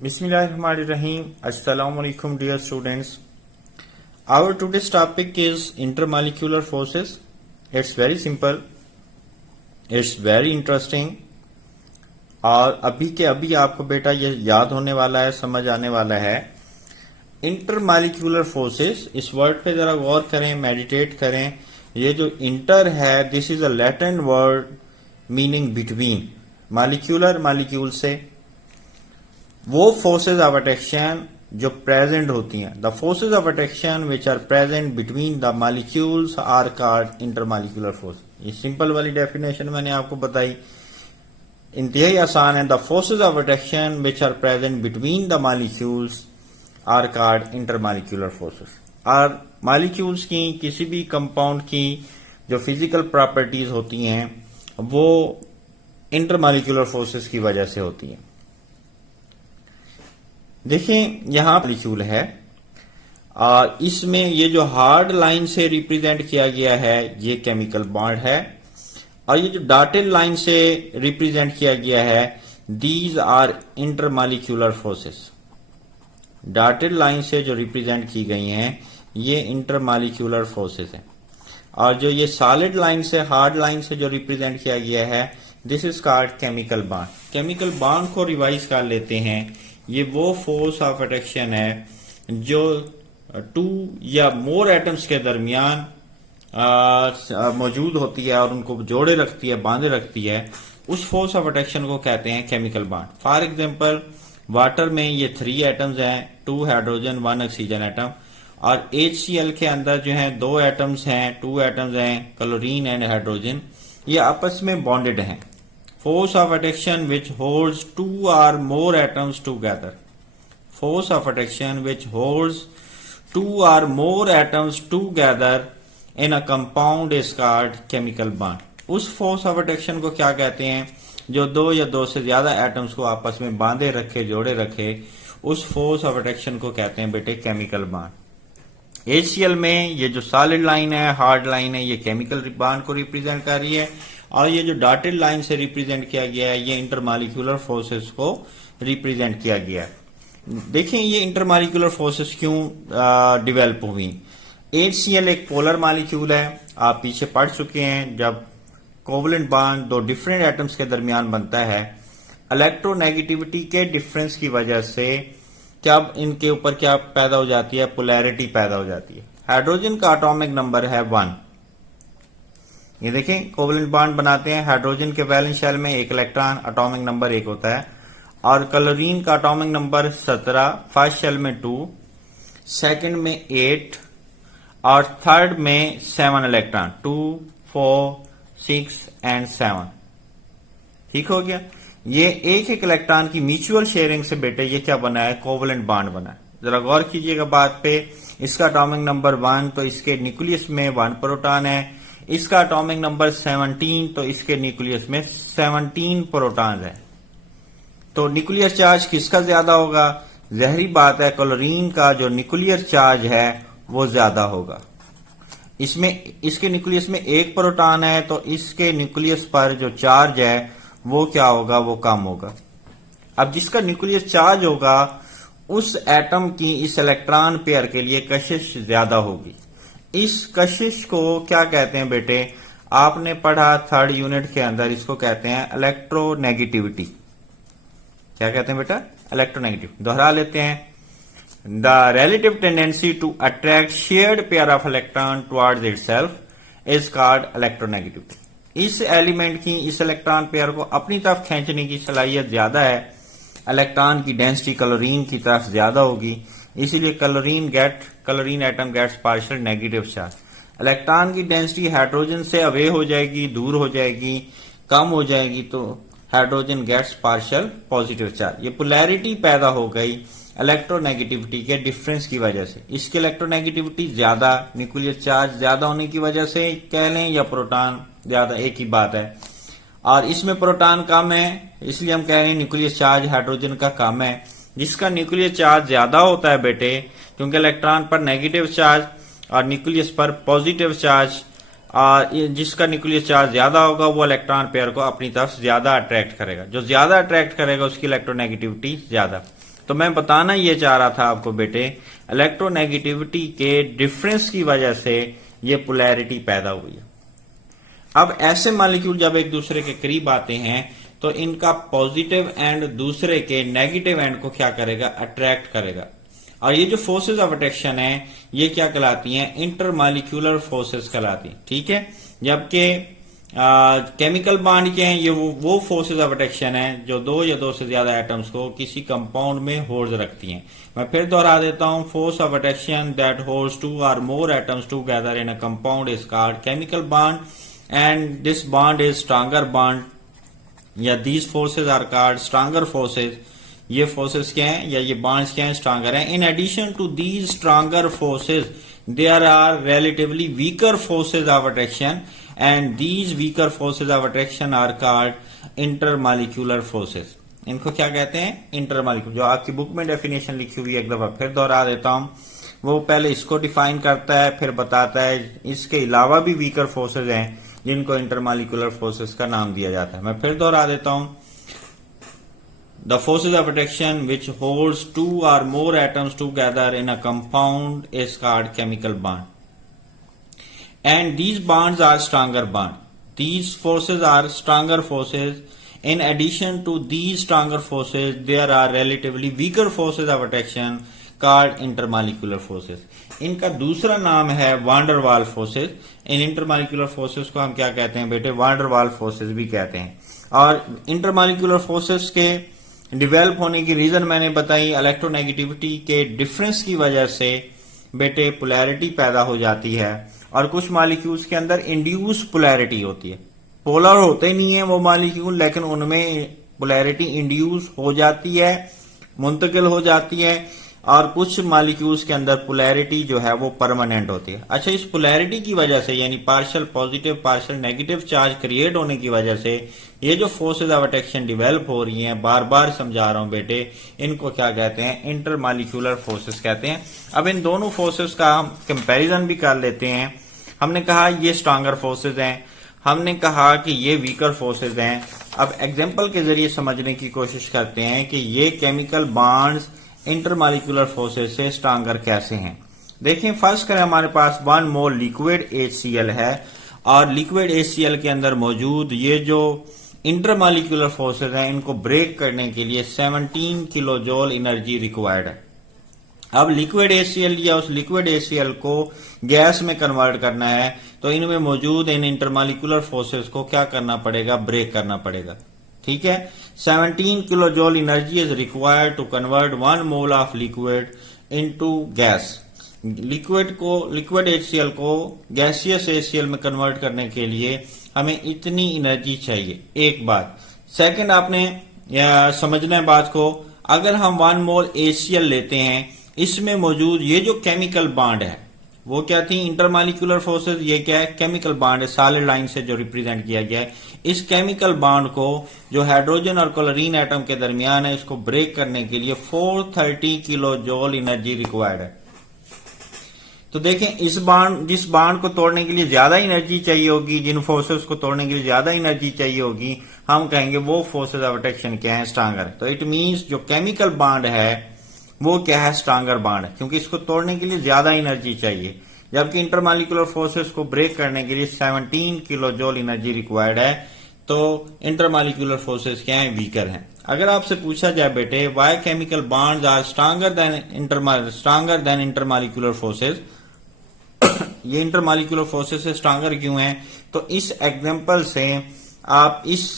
Bismillahirrahmanirrahim. Assalamu alaikum, dear students. Our today's topic is intermolecular forces. It's very simple. It's very interesting. और अभी के अभी आपको बेटा ये याद होने वाला है, समझ आने वाला है. इंटरमॉलिक्यूलर फोर्सेस, इस वर्ड पे जरा गौर करें, मेडिटेट करें. ये जो इंटर है, this is a Latin word meaning between. Molecular, molecule से. वो फोर्सेज ऑफ अट्रैक्शन जो प्रेजेंट होती हैं, the forces of attraction which are present between the molecules are called intermolecular force. ये सिंपल वाली डेफिनेशन मैंने आपको बताई, इंतहाई आसान है. The forces of attraction which are present between the molecules are called intermolecular forces. और मॉलिक्यूल्स की, किसी भी कंपाउंड की जो फिजिकल प्रॉपर्टीज होती हैं वो इंटरमॉलिक्यूलर फोर्सेस की वजह से होती हैं. देखें, यहां मॉलिक्यूल है और इसमें ये जो हार्ड लाइन से रिप्रेजेंट किया गया है ये केमिकल बॉन्ड है, और ये जो डॉटेड लाइन से रिप्रेजेंट किया गया है these are intermolecular forces. Dotted line से जो रिप्रेजेंट की गई हैं ये इंटरमॉलिक्यूलर फोर्सेस हैं, और जो ये सॉलिड लाइन से, हार्ड लाइन से जो रिप्रेजेंट किया गया है this is called chemical bond. Chemical bond को रिवाइज कर लेते हैं. ये वो फोर्स ऑफ अट्रैक्शन है जो टू या मोर एटम्स के दरमियान मौजूद होती है और उनको जोड़े रखती है, बांधे रखती है. उस फोर्स ऑफ अट्रैक्शन को कहते हैं chemical bond. For example, water में ये 3 एटम्स हैं, 2 हाइड्रोजन 1 ऑक्सीजन एटम, और HCl के अंदर जो है 2 एटम्स हैं, 2 एटम्स हैं, क्लोरीन एंड हाइड्रोजन. ये आपस में बॉन्डेड हैं. Force of attraction which holds 2 or more atoms together. Force of attraction which holds 2 or more atoms together in a compound is called chemical bond. उस force of attraction को क्या कहते हैं जो 2 या 2 से ज्यादा एटम्स को आपस में बांधे रखे, जोड़े रखे, उस force of attraction को कहते हैं बेटे केमिकल बॉन्ड. HCl में ये जो सॉलिड लाइन है, हार्ड लाइन है, ये केमिकल बॉन्ड को रिप्रेजेंट कर रही है, और ये जो डॉटेड लाइन से रिप्रेजेंट किया गया है ये इंटरमॉलिक्यूलर फोर्सेस को रिप्रेजेंट किया गया है. देखें ये इंटरमॉलिक्यूलर फोर्सेस क्यों डेवलप हुई. HCl एक पोलर मॉलिक्यूल है, आप पीछे पढ़ चुके हैं. जब कोवलेंट बॉन्ड 2 डिफरेंट एटम्स के दरमियान बनता है, इलेक्ट्रोनेगेटिविटी के डिफरेंस की वजह से जब इनके ऊपर क्या पैदा हो जाती है, पोलैरिटी पैदा हो जाती है. हाइड्रोजन का एटॉमिक नंबर है 1. ये देखें, कोवलेंट बॉन्ड बनाते हैं. हाइड्रोजन के वैलेंस शेल में 1 इलेक्ट्रॉन, एटॉमिक नंबर 1 होता है, और क्लोरीन का एटॉमिक नंबर 17, फर्स्ट शेल में 2, सेकंड में 8 और थर्ड में 7 इलेक्ट्रॉन, 2, 4, 6 एंड 7. ठीक हो गया. ये एक इलेक्ट्रॉन की म्यूचुअल शेयरिंग से बेटे ये क्या बना है, कोवलेंट बॉन्ड बना है. जरा गौर कीजिएगा बात पे. इसका एटॉमिक नंबर 1 तो इसके न्यूक्लियस में 1 प्रोटॉन है. इसका एटॉमिक नंबर 17 तो इसके न्यूक्लियस में 17 प्रोटॉन है. तो न्यूक्लियर चार्ज किसका ज्यादा होगा? जहरी बात है, क्लोरीन का जो न्यूक्लियर चार्ज है वो ज्यादा होगा. इसमें, इसके न्यूक्लियस में 1 प्रोटॉन है तो इसके न्यूक्लियस पर जो चार्ज है वो क्या होगा, वो कम होगा. अब जिसका न्यूक्लियर चार्ज होगा उस एटम की इस इलेक्ट्रॉन पेयर के लिए कशिश ज्यादा होगी. इस कशिश को क्या कहते हैं बेटे, आपने पढ़ा 3rd यूनिट के अंदर, इसको कहते हैं इलेक्ट्रोनेगेटिविटी. क्या कहते हैं बेटा, इलेक्ट्रोनेगेटिव. दोहरा लेते हैं. The relative tendency to attract shared pair of electron towards itself is called electronegativity. इस एलिमेंट की, इस इलेक्ट्रॉन पेयर को अपनी तरफ खींचने की सलाहियत ज्यादा है. इलेक्ट्रॉन की डेंसिटी क्लोरीन की तरफ ज्यादा होगी, इसीलिए chlorine atom gets partial negative charge. Electron की डेंसिटी हाइड्रोजन से अवे हो जाएगी, दूर हो जाएगी, कम हो जाएगी, तो hydrogen gets partial positive charge. ये पोलैरिटी पैदा हो गई इलेक्ट्रोनेगेटिविटी के डिफरेंस की वजह से. इसकी इलेक्ट्रोनेगेटिविटी ज्यादा, न्यूक्लियर चार्ज ज्यादा होने की वजह से कह लें, या प्रोटॉन ज्यादा, एक ही बात है. और इसमें प्रोटॉन कम है, इसलिए हम कह रहे हैं न्यूक्लियर चार्ज हाइड्रोजन का कम है. जिसका न्यूक्लियर चार्ज ज्यादा होता है बेटे, क्योंकि इलेक्ट्रॉन पर नेगेटिव चार्ज और न्यूक्लियस पर पॉजिटिव चार्ज, और जिसका न्यूक्लियर चार्ज ज्यादा होगा वो इलेक्ट्रॉन पेयर को अपनी तरफ ज्यादा अट्रैक्ट करेगा. जो ज्यादा अट्रैक्ट करेगा उसकी इलेक्ट्रोनेगेटिविटी ज्यादा. तो मैं बताना ये चाह रहा था आपको बेटे, इलेक्ट्रोनेगेटिविटी के डिफरेंस की वजह से ये पोलैरिटी पैदा हुई है। अब ऐसे मॉलिक्यूल जब एक दूसरे के करीब आते हैं तो इनका पॉजिटिव एंड दूसरे के नेगेटिव एंड को क्या करेगा, अट्रैक्ट करेगा। और ये जो फोर्सेस ऑफ अट्रैक्शन है ये क्या कहलाती हैं, इंटरमॉलिक्यूलर फोर्सेस कहलाती हैं, ठीक है। जबकि केमिकल बॉन्ड के हैं, ये वो फोर्सेस ऑफ अट्रैक्शन है जो दो या दो से ज्यादा एटम्स को किसी कंपाउंड में होल्ड रखती हैं। मैं फिर दोहरा देता हूं, force of attraction that holds two or more atoms together in a compound is called chemical bond and this bond is stronger bond, या these forces are called stronger forces. ये फोर्सेस क्या हैं या ये बॉन्ड्स क्या हैं, stronger हैं। In addition to these stronger forces there are relatively weaker forces of attraction and these weaker forces of attraction are called intermolecular forces. इनको क्या कहते हैं, इंटरमॉलिक्यूलर। जो आपकी बुक में डेफिनेशन लिखी हुई है, एक दफा फिर दोहरा देता हूं। वो पहले इसको डिफाइन करता है, फिर बताता है इसके अलावा भी वीकर फोर्सेज हैं जिनको इंटरमॉलिक्यूलर फोर्सेस का नाम दिया जाता है। मैं फिर दोहरा देता हूं, the forces of attraction which holds two or more atoms together in a compound is called chemical bond and these bonds are stronger bond. These forces are stronger forces. In addition to these stronger forces, there are relatively weaker forces of attraction called intermolecular forces. इनका दूसरा नाम है van der Waal forces. इन intermolecular forces को हम क्या कहते हैं बेटे, वांडरवाल फोर्सेस भी कहते हैं। और इंटरमॉलिक्यूलर फोर्सेस के डिवेल्प होने की रीजन मैंने बताई, इलेक्ट्रोनेगेटिविटी के डिफरेंस की वजह से बेटे पोलैरिटी पैदा हो जाती है। और कुछ मॉलिक्यूल्स के अंदर इंड्यूस पोलैरिटी होती है, पोलर होते नहीं है वो मॉलिक्यूल, लेकिन उनमें पोलैरिटी इंड्यूस हो जाती है, मुंतकिल हो जाती है। और कुछ मॉलिक्यूल्स के अंदर पोलैरिटी जो है वो परमानेंट होती है। अच्छा, इस पोलैरिटी की वजह से यानी partial positive partial negative charge create होने की वजह से ये जो फोर्सेज ऑफ अट्रैक्शन डिवेल्प हो रही हैं, बार बार समझा रहा हूं बेटे, इनको क्या कहते हैं, इंटरमॉलिक्यूलर फोर्सेस कहते हैं। अब इन दोनों फोर्सेस का हम कंपेरिजन भी कर लेते हैं। हमने कहा ये स्ट्रॉन्गर फोर्सेज हैं, हमने कहा कि ये वीकर फोर्सेज हैं। अब एग्जांपल के जरिए समझने की कोशिश करते हैं कि ये केमिकल बॉन्ड्स इंटरमॉलिक्यूलर फोर्सेज से स्ट्रॉन्गर कैसे हैं। देखिए, फर्स्ट करें, हमारे पास 1 मोल लिक्विड HCl है और लिक्विड HCl के अंदर मौजूद ये जो इंटरमॉलिक्यूलर फोर्सेज हैं, इनको ब्रेक करने के लिए 17 किलो जूल एनर्जी रिक्वायर्ड है। अब लिक्विड HCl या उस लिक्विड HCl को गैस में कन्वर्ट करना है तो इनमें मौजूद इन इंटरमॉलिक्यूलर फोर्सेस को क्या करना पड़ेगा, ब्रेक करना पड़ेगा। ठीक है, 17 kilo joule energy is required to convert 1 mole of liquid into gas. Liquid HCl को गैसियस HCl में कन्वर्ट करने के लिए हमें इतनी एनर्जी चाहिए। एक बात। सेकंड, आपने समझना है बात को, अगर हम 1 मोल HCl लेते हैं, इसमें मौजूद ये जो केमिकल बॉन्ड है वो क्या थी, इंटरमॉलिक्यूलर फोर्सेस। ये क्या है, केमिकल बॉन्ड है, सॉलिड लाइन से जो रिप्रेजेंट किया गया है। इस केमिकल बॉन्ड को जो हाइड्रोजन और क्लोरीन एटम के दरमियान है, इसको ब्रेक करने के लिए 430 किलो जूल एनर्जी रिक्वायर्ड है। तो देखें, जिस बॉन्ड को तोड़ने के लिए ज्यादा एनर्जी चाहिए होगी, जिन फोर्सेस को तोड़ने के लिए ज्यादा एनर्जी चाहिए होगी, हम कहेंगे वो फोर्सेस ऑफ अट्रैक्शन क्या है, स्ट्रॉन्गर। तो इट मींस जो केमिकल बॉन्ड है वो क्या है, स्ट्रॉन्गर बॉन्ड है, क्योंकि इसको तोड़ने के लिए ज्यादा एनर्जी चाहिए। जबकि इंटरमॉलिक्यूलर फोर्सेस को ब्रेक करने के लिए 17 किलो जूल एनर्जी रिक्वायर्ड है। तो इंटरमॉलिक्यूलर फोर्सेस क्या है, वीकर हैं। अगर आपसे पूछा जाए बेटे, why chemical bonds are stronger than intermolecular forces, ये इंटरमॉलिक्यूलर फोर्सेस से स्ट्रॉन्गर क्यों हैं, तो इस एग्जांपल से आप इस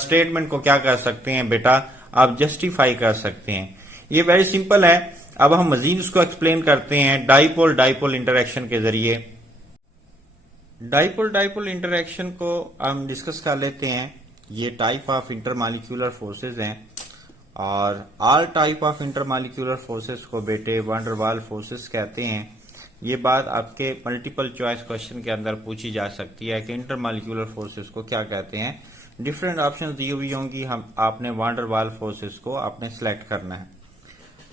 स्टेटमेंट को क्या कर सकते हैं बेटा, आप जस्टिफाई कर सकते हैं। ये वेरी सिंपल है। अब हम मजीद इसको एक्सप्लेन करते हैं डाइपोल डाइपोल इंटरेक्शन के जरिए। डाइपोल इंटरेक्शन को हम डिस्कस कर लेते हैं। ये टाइप ऑफ इंटरमॉलिक्यूलर फोर्सेस हैं और all type of intermolecular forces को बेटे वांडरवाल फोर्सेस कहते हैं। ये बात आपके मल्टीपल चॉइस क्वेश्चन के अंदर पूछी जा सकती है कि इंटरमॉलिक्यूलर फोर्सेस को क्या कहते हैं। डिफरेंट ऑप्शंस दी हुई होंगी, हम आपने वांडरवाल फोर्सेस को आपने सेलेक्ट करना है।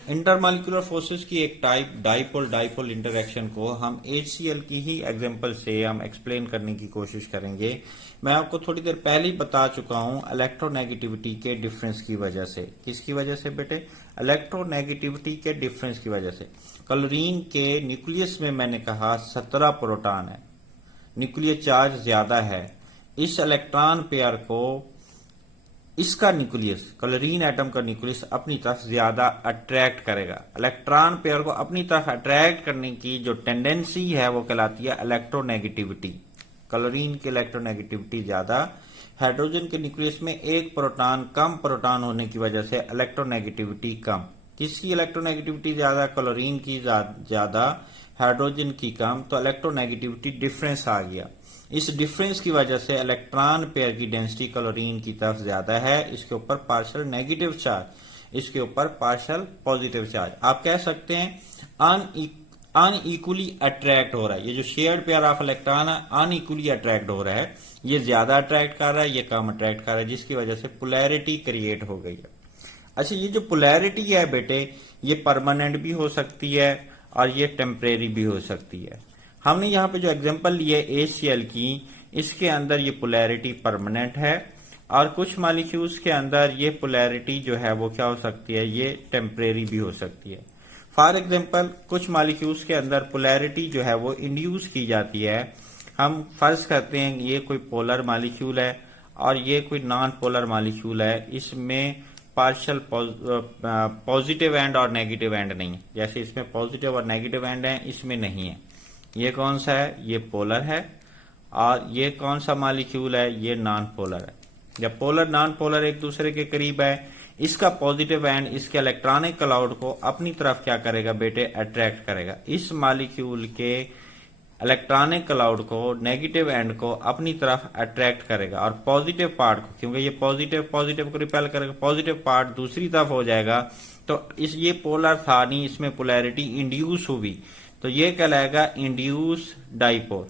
इंटरमॉलिक्यूलर फोर्सेस की एक टाइप डाइपोल डाइपोल इंटरेक्शन को हम HCl की ही एग्जांपल से हम एक्सप्लेन करने की कोशिश करेंगे। मैं आपको थोड़ी देर पहले ही बता चुका हूं इलेक्ट्रोनेगेटिविटी के डिफरेंस की वजह से। किसकी वजह से बेटे? इलेक्ट्रोनेगेटिविटी के डिफरेंस की वजह से। क्लोरीन के न्यूक्लियस में मैंने कहा 17 प्रोटॉन है, न्यूक्लियर चार्ज ज्यादा है। इस इलेक्ट्रॉन पेयर को इसका न्यूक्लियस, क्लोरीन एटम का न्यूक्लियस अपनी तरफ ज्यादा अट्रैक्ट करेगा। इलेक्ट्रॉन पेयर को अपनी तरफ अट्रैक्ट करने की जो टेंडेंसी है वो कहलाती है इलेक्ट्रोनेगेटिविटी। क्लोरीन की इलेक्ट्रोनेगेटिविटी ज्यादा, हाइड्रोजन के न्यूक्लियस में एक प्रोटॉन कम प्रोटॉन होने की वजह से इलेक्ट्रोनेगेटिविटी कम। किसकी इलेक्ट्रोनेगेटिविटी ज्यादा? क्लोरीन की ज्यादा, हाइड्रोजन की कम, तो इलेक्ट्रोनेगेटिविटी डिफरेंस आ गया। इस डिफरेंस की वजह से इलेक्ट्रॉन पेयर की डेंसिटी क्लोरीन की तरफ ज्यादा है, इसके ऊपर पार्शियल नेगेटिव चार्ज, इसके ऊपर पार्शियल पॉजिटिव चार्ज। आप कह सकते हैं अनइक्वली अट्रैक्ट हो रहा है। ये जो शेयर्ड पेयर ऑफ इलेक्ट्रॉन है अनइक्वली अट्रैक्ट हो रहा है, ये ज्यादा अट्रैक्ट कर रहा है, ये कम अट्रैक्ट कर रहा है, जिसकी वजह से पोलैरिटी क्रिएट हो गई है। अच्छा, ये जो पोलैरिटी है बेटे, ये परमानेंट भी हो सकती है और ये टेम्परेरी भी हो सकती है। हमने यहाँ पे जो एग्जांपल लिए HCl की, इसके अंदर ये पोलैरिटी परमानेंट है और कुछ मॉलिक्यूल्स के अंदर ये पोलैरिटी जो है वो क्या हो सकती है, ये टेम्परेरी भी हो सकती है। फॉर एग्जांपल कुछ मॉलिक्यूल्स के अंदर पोलैरिटी जो है वो इंड्यूस की जाती है। हम फर्ज करते हैं ये कोई पोलर मॉलिक्यूल है और ये कोई नॉन पोलर मॉलिक्यूल है, इसमें पार्शियल पॉजिटिव एंड और नेगेटिव एंड नहीं है। जैसे इसमें पॉजिटिव और नेगेटिव एंड है, इसमें नहीं है। ये कौन सा है? ये पोलर है। और ये कौन सा मॉलिक्यूल है? ये नॉन पोलर है। जब पोलर नॉन पोलर एक दूसरे के करीब है, इसका पॉजिटिव एंड इसके इलेक्ट्रॉनिक क्लाउड को अपनी तरफ क्या करेगा बेटे? अट्रैक्ट करेगा। इस मॉलिक्यूल के इलेक्ट्रॉनिक क्लाउड को, नेगेटिव एंड को अपनी तरफ अट्रैक्ट करेगा और पॉजिटिव पार्ट को, क्योंकि ये पॉजिटिव पॉजिटिव को रिपेल करेगा, पॉजिटिव पार्ट दूसरी तरफ हो जाएगा। तो इस ये पोलर था नहीं, इसमें पोलैरिटी इंड्यूस हुई, तो ये कहलाएगा इंड्यूस डाइपोल।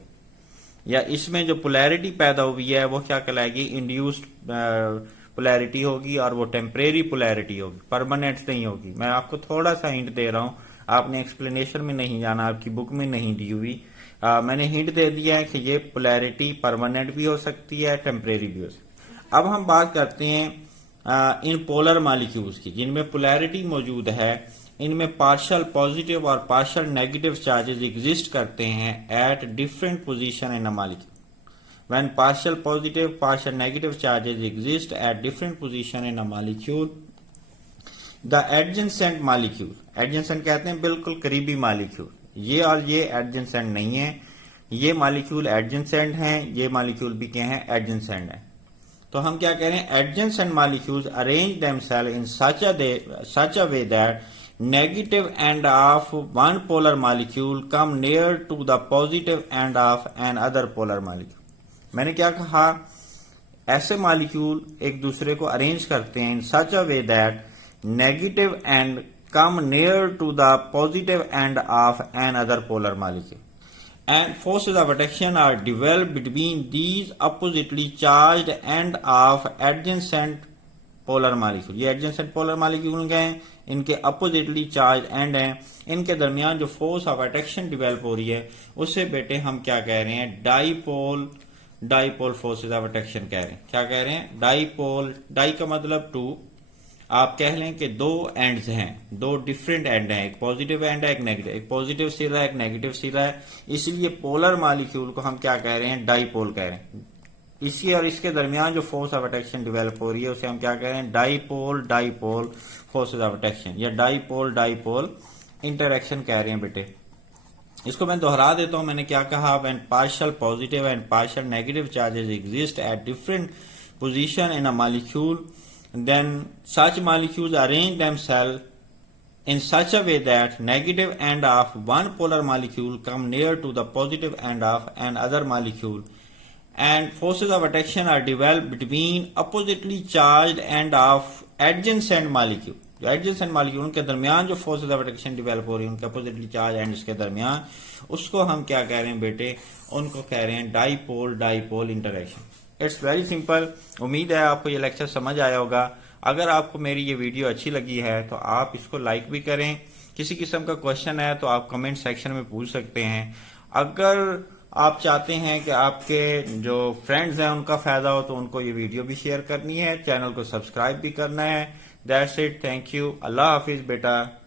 या इसमें जो पोलैरिटी पैदा हुई है वो क्या कहलाएगी? इंड्यूस्ड पोलैरिटी होगी और वो टेम्परेरी पोलैरिटी होगी, परमानेंट नहीं होगी। मैं आपको थोड़ा सा हिंट दे रहा हूं, आपने एक्सप्लेनेशन में नहीं जाना, आपकी बुक में नहीं दी हुई। मैंने हिंट दे दिया है कि ये पोलैरिटी परमानेंट भी हो सकती है, टेम्परेरी भी हो सकती है। अब हम बात करते हैं इन पोलर मॉलिक्यूल्स की जिनमें पोलैरिटी मौजूद है। इनमें पार्शियल पॉजिटिव और पार्शियल नेगेटिव चार्जेस एग्जिस्ट करते हैं at different position in a molecule. When partial positive partial negative charges exist at different position in a molecule, the adjacent molecule, adjacent कहते हैं बिल्कुल करीबी मॉलिक्यूल, ये और ये एडजेसेंट नहीं है, ये मॉलिक्यूल एडजेसेंट हैं, ये मॉलिक्यूल भी क्या है? एडजेसेंट है। तो हम क्या कह रहे हैं? Adjacent molecules arrange themselves in such a way that negative end of one polar molecule come near to the positive end of another polar molecule। मैंने क्या कहा? ऐसे मॉलिक्यूल एक दूसरे को अरेंज करते हैं in such a way that negative end come near to the positive end of another polar molecule and forces of attraction are develop between these oppositely charged end of adjacent polar molecule. ये adjacent polar molecule क्या हैं? इनके oppositely charge and हैं, इनके दरमियान जो force of attraction develop हो रही है उससे बेटे हम क्या कह रहे हैं? Dipole, dipole forces of attraction कह रहे हैं। क्या कह रहे हैं? डाइपोल, डाई का मतलब टू, आप कह लें कि दो एंड्स हैं, दो डिफरेंट एंड हैं, एक पॉजिटिव एंड है, एक नेगेटिव, एक पॉजिटिव सिरा है, एक नेगेटिव सिरा है, इसलिए पोलर मॉलिक्यूल को हम क्या कह रहे हैं? डाइपोल कह रहे हैं। इसी और इसके दरमियान जो फोर्स ऑफ अट्रैक्शन डेवलप हो रही है उसे हम क्या कह रहे हैं? Dipole, dipole forces of attraction या डाइपोल, डाइपोल इंटरेक्शन कह रहे हैं बेटे। इसको मैं दोहरा देता हूं, मैंने क्या कहा? When partial positive and partial negative charges exist at different position in a molecule, then such molecules arrange themselves in such a way that negative end of one polar molecule come near to the positive end of another molecule and forces of attraction are developed between oppositely charged end of adjacent molecule। जो adjacent molecule उनके दरमियान जो forces of attraction develop हो रही है उनके oppositely charged end के दरमियान, उसको हम क्या कह रहे हैं बेटे? उनको कह रहे हैं dipole, dipole interaction. It's very simple. उम्मीद है आपको ये लेक्चर समझ आया होगा अगर आपको मेरी ये वीडियो अच्छी लगी है तो आप इसको लाइक भी करें। किसी किस्म का क्वेश्चन है तो आप कमेंट सेक्शन में पूछ सकते हैं। अगर आप चाहते हैं कि आपके जो फ्रेंड्स हैं उनका फायदा हो तो उनको ये वीडियो भी शेयर करनी है, चैनल को सब्सक्राइब भी करना है। दैट्स इट, थैंक यू, अल्लाह हाफिज बेटा।